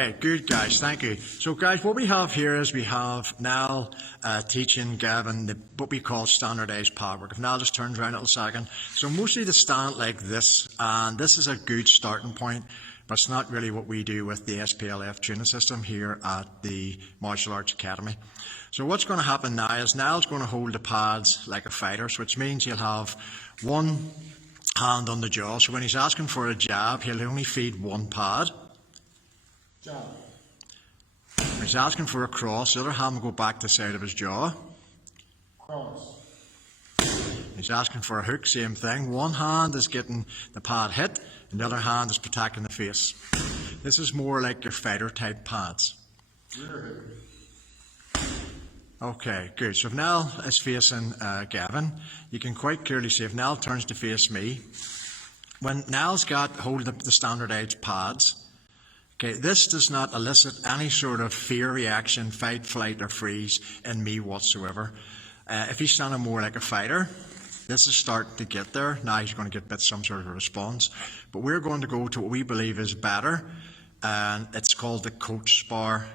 Okay, good guys, thank you. So guys, what we have here is we have Niall teaching Gavin what we call standardised pad work. If Niall just turns around a little second. So mostly they stand like this, and this is a good starting point, but it's not really what we do with the SPLF training system here at the Martial Arts Academy. So what's going to happen now is Niall's going to hold the pads like a fighter, which means he'll have one hand on the jaw. So when he's asking for a jab, he'll only feed one pad. Jab. When he's asking for a cross, the other hand will go back to the side of his jaw. Cross. He's asking for a hook, same thing. One hand is getting the pad hit, and the other hand is protecting the face. This is more like your fighter type pads. Rear hook. Okay, good. So if Niall is facing Gavin, you can quite clearly see if Niall turns to face me, when Niall's got hold of the standardised pads, okay, this does not elicit any sort of fear reaction, fight, flight, or freeze in me whatsoever. If he's standing more like a fighter, this is starting to get there. Now he's going to get some sort of a response. But we're going to go to what we believe is better, and it's called the coach spar.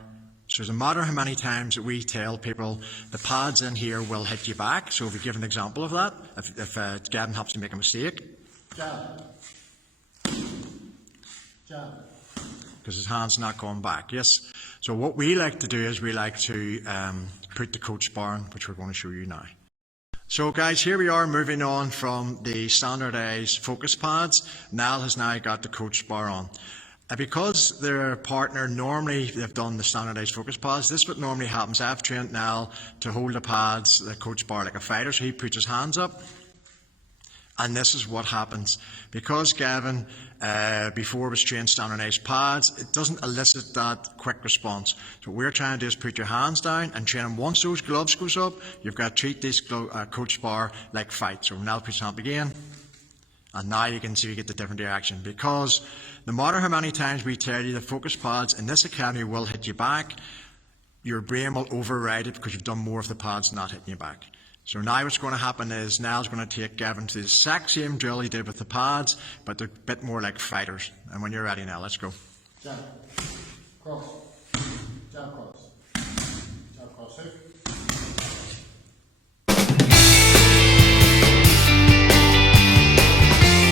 So it doesn't matter how many times that we tell people the pads in here will hit you back. So if we give an example of that, if Gavin happens to make a mistake. Jab. Jab. Because his hand's not going back, yes? So what we like to do is we like to put the coach spar on, which we're going to show you now. So guys, here we are moving on from the standardised focus pads. Niall has now got the coach spar on. Because their partner, normally they've done the standardised focus pads, this is what normally happens. I've trained Niall to hold the pads, the coach bar like a fighter, so he puts his hands up. And this is what happens. Because Gavin, before was trained standardised pads, it doesn't elicit that quick response. So what we're trying to do is put your hands down and train him. Once those gloves goes up, you've got to treat this coach bar like fight. So now puts his hand up again. And now you can see you get the different reaction. Because no matter how many times we tell you the focus pads in this academy will hit you back, your brain will override it because you've done more of the pads not hitting you back. So now what's going to happen is Niall's going to take Gavin to the exact same drill he did with the pads, but they're a bit more like fighters. And when you're ready now, let's go. Jab. Cross. Jab cross. Jab cross hook.